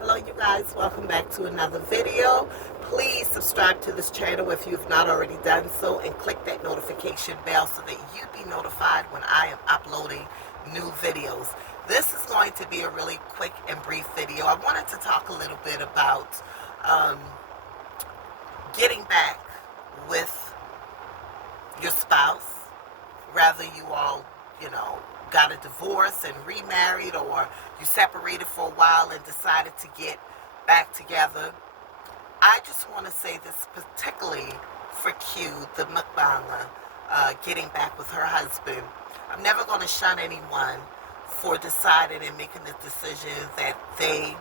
Hello you guys, welcome back to another video. Please subscribe to this channel if you've not already done so, and click that notification bell so that you be notified when I am uploading new videos. This is going to be a really quick and brief video. I wanted to talk a little bit about um, getting back with your spouse, rather you all, got a divorce and remarried, or you separated for a while and decided to get back together. I just want to say this particularly for Q, the mukbanga, getting back with her husband. I'm never going to shun anyone for deciding and making the decision that they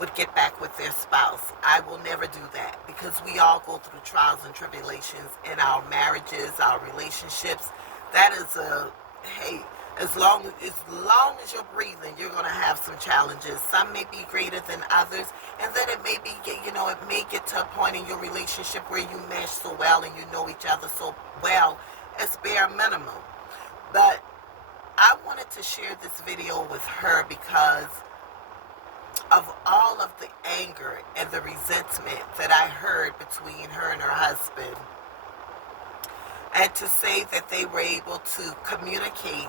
would get back with their spouse. I will never do that, because we all go through trials and tribulations in our marriages, our relationships. That is hey, as long as you're breathing, you're going to have some challenges. Some may be greater than others, and then it may be, it may get to a point in your relationship where you mesh so well and you know each other so well, it's bare minimum. But I wanted to share this video with her because of all of the anger and the resentment that I heard between her and her husband, and to say that they were able to communicate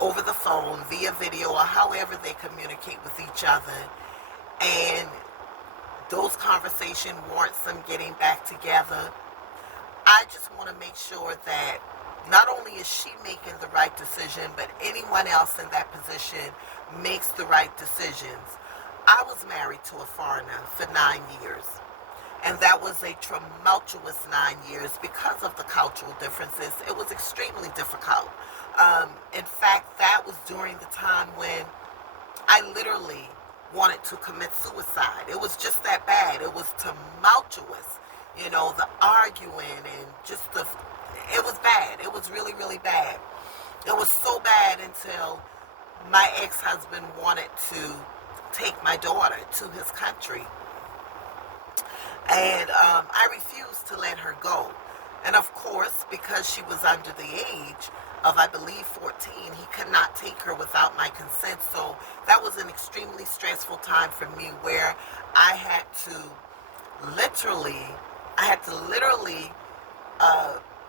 over the phone, via video, or however they communicate with each other, and those conversations warrant them getting back together. I just want to make sure that not only is she making the right decision, but anyone else in that position makes the right decisions. I was married to a foreigner for 9 years, and that was a tumultuous 9 years because of the cultural differences. It was extremely difficult. In fact, that was during the time when I literally wanted to commit suicide. It was just that bad. It was tumultuous. The arguing and it was bad. It was really, really bad. It was so bad until my ex-husband wanted to take my daughter to his country. And I refused to let her go. And of course, because she was under the age of, I believe, 14, he could not take her without my consent. So that was an extremely stressful time for me, where I had to literally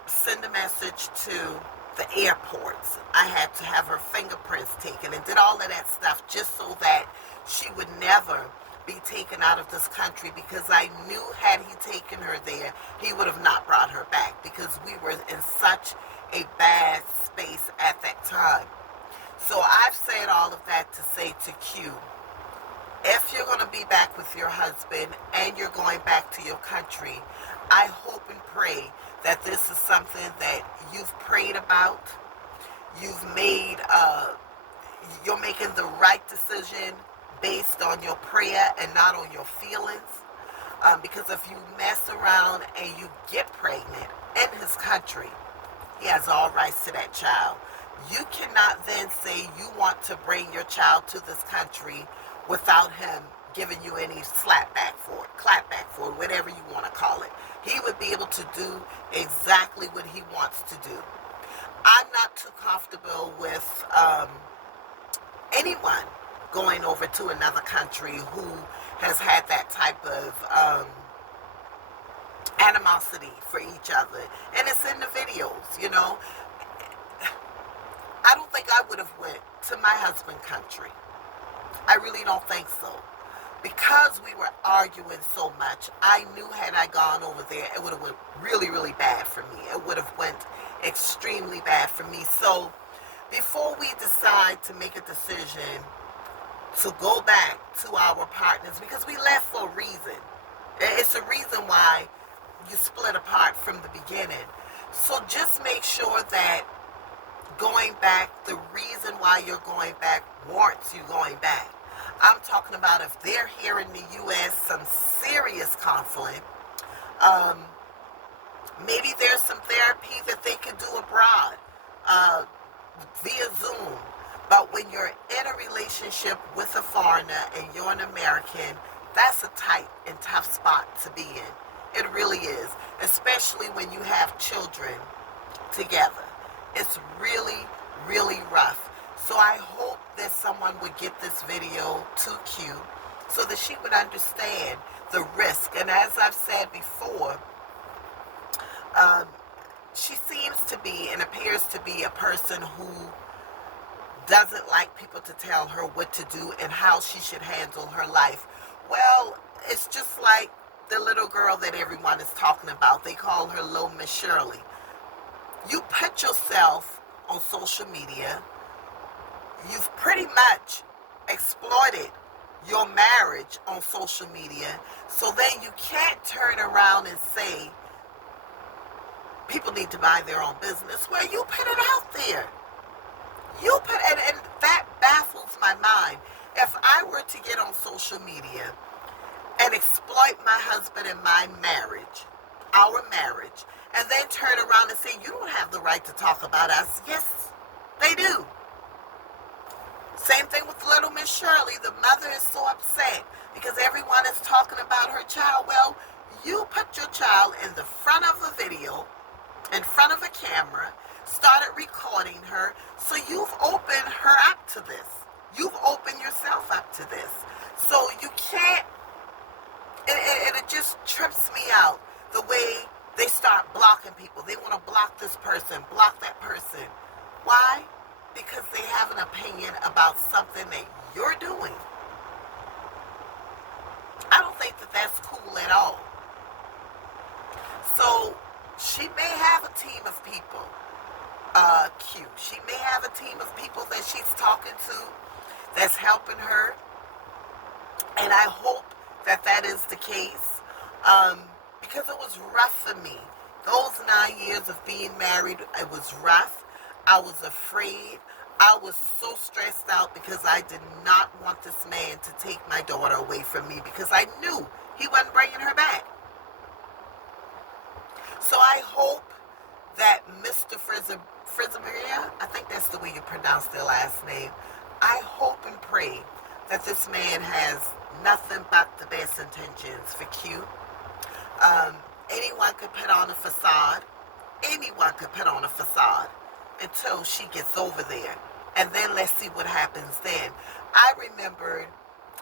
send a message to the airports. I had to have her fingerprints taken and did all of that stuff just so that she would never be taken out of this country, because I knew had he taken her there, he would have not brought her back, because we were in such a bad space at that time. So I've said all of that to say to Q, if you're going to be back with your husband and you're going back to your country, I hope and pray that this is something that you've prayed about. You're making the right decision based on your prayer and not on your feelings. Because if you mess around and you get pregnant in his country, he has all rights to that child. You cannot then say you want to bring your child to this country without him giving you any clap back for it, whatever you want to call it. He would be able to do exactly what he wants to do. I'm not too comfortable with anyone going over to another country who has had that type of animosity for each other. And it's in the videos. I don't think I would have went to my husband's country. I really don't think so. Because we were arguing so much, I knew had I gone over there, it would have went really, really bad for me. It would have went extremely bad for me. So before we decide to make a decision to go back to our partners, because we left for a reason. It's a reason why you split apart from the beginning. So just make sure that going back, the reason why you're going back warrants you going back. I'm talking about if they're here in the U.S., some serious conflict, maybe there's some therapy that they could do abroad via Zoom. But when you're in a relationship with a foreigner and you're an American, that's a tight and tough spot to be in. It really is, especially when you have children together. It's really, really rough. So I hope that someone would get this video to Q so that she would understand the risk. And as I've said before, um, she seems to be and appears to be a person who doesn't like people to tell her what to do and how she should handle her life. Well, it's just like the little girl that everyone is talking about. They call her Little Miss Shirley. You put yourself on social media. You've pretty much exploited your marriage on social media. So then you can't turn around and say people need to mind their own business. Well, you put it out there. You put it, and that baffles my mind. If I were to get on social media and exploit my husband and my marriage, our marriage, and then turn around and say, you don't have the right to talk about us. Yes, they do. Same thing with Little Miss Shirley. The mother is so upset because everyone is talking about her child. Well, you put your child in the front of a video, in front of a camera, started recording her, so you've opened her up to this. You've opened yourself up to this. So you can't, and it just trips me out the way they start blocking people. They want to block this person, block that person. Why? Because they have an opinion about something that you're doing. I don't think that that's cool at all. So she may have a team of people. Q. She may have a team of people that she's talking to that's helping her. And I hope that that is the case. Because it was rough for me. Those 9 years of being married, it was rough. I was afraid. I was so stressed out because I did not want this man to take my daughter away from me because I knew he wasn't bringing her back. So I hope that Mr. Frizzamaria, I think that's the way you pronounce their last name, I hope and pray that this man has nothing but the best intentions for Q. Anyone could put on a facade. Anyone could put on a facade until she gets over there. And then let's see what happens then. I remembered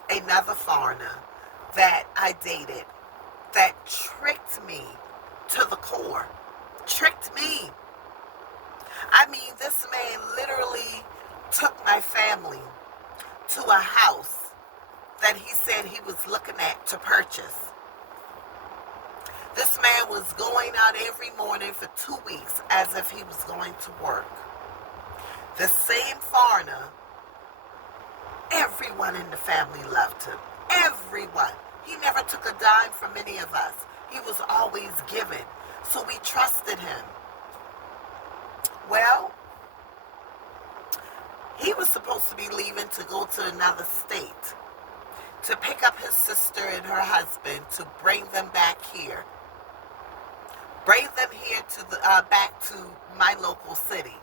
another foreigner that I dated that tricked me to the core. Tricked me. I mean, this man literally took my family to a house that he said he was looking at to purchase. This man was going out every morning for 2 weeks as if he was going to work. The same foreigner, everyone in the family loved him. Everyone. He never took a dime from any of us. He was always giving. So we trusted him. Well, he was supposed to be leaving to go to another state to pick up his sister and her husband to bring them back here. Bring them here to the back to my local city.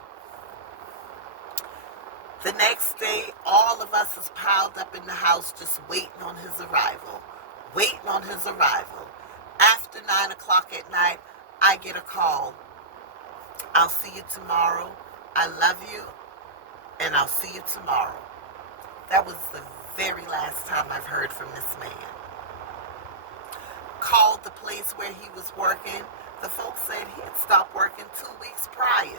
The next day, all of us is piled up in the house just waiting on his arrival. Waiting on his arrival. After 9 o'clock at night, I get a call. I'll see you tomorrow. I love you. And I'll see you tomorrow. That was the very last time I've heard from this man. Called the place where he was working. The folks said he had stopped working 2 weeks prior.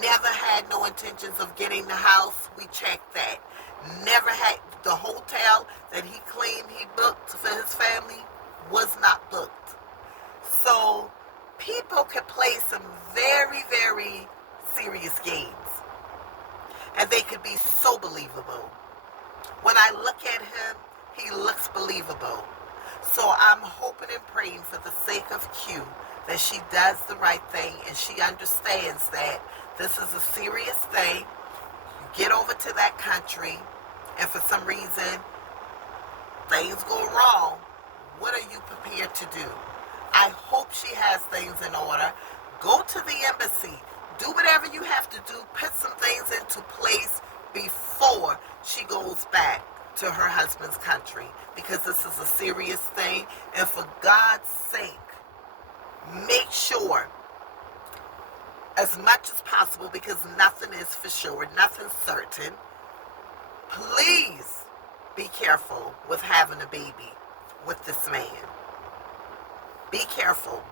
Never had no intentions of getting the house. We checked that. Never had the hotel that he claimed he booked for his family was not booked. So people could play some very, very serious games. And they could be so believable. When I look at him, he looks believable. So I'm hoping and praying for the sake of Q that she does the right thing and she understands that this is a serious thing. You get over to that country and for some reason things go wrong. What are you prepared to do? I hope she has things in order. Go to the embassy. Do whatever you have to do. Put some things into place before she goes back to her husband's country. Because this is a serious thing. And for God's sake, make sure as much as possible, because nothing is for sure, nothing's certain. Please Be careful with having a baby with this man. Be careful,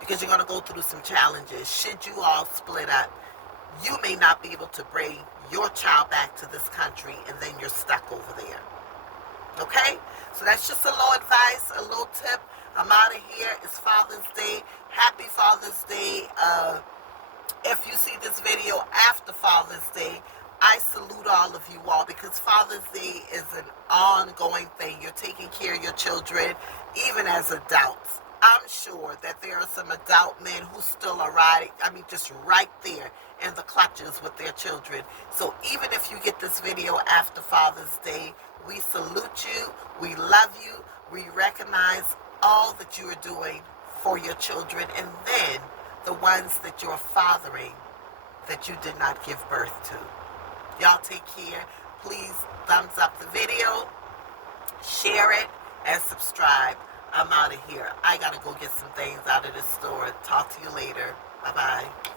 because you're going to go through some challenges. Should you all split up, you may not be able to bring your child back to this country, and then you're stuck over there. Okay? So that's just a little advice, a little tip. I'm out of here. It's Father's Day. Happy Father's Day. If you see this video after Father's Day, I salute all of you all, because Father's Day is an ongoing thing. You're taking care of your children, even as adults. I'm sure that there are some adult men who still are just right there in the clutches with their children. So even if you get this video after Father's Day, we salute you, we love you, we recognize all that you are doing for your children, and then the ones that you're fathering that you did not give birth to. Y'all take care. Please thumbs up the video, share it, and subscribe. I'm out of here. I gotta go get some things out of the store. Talk to you later. Bye-bye.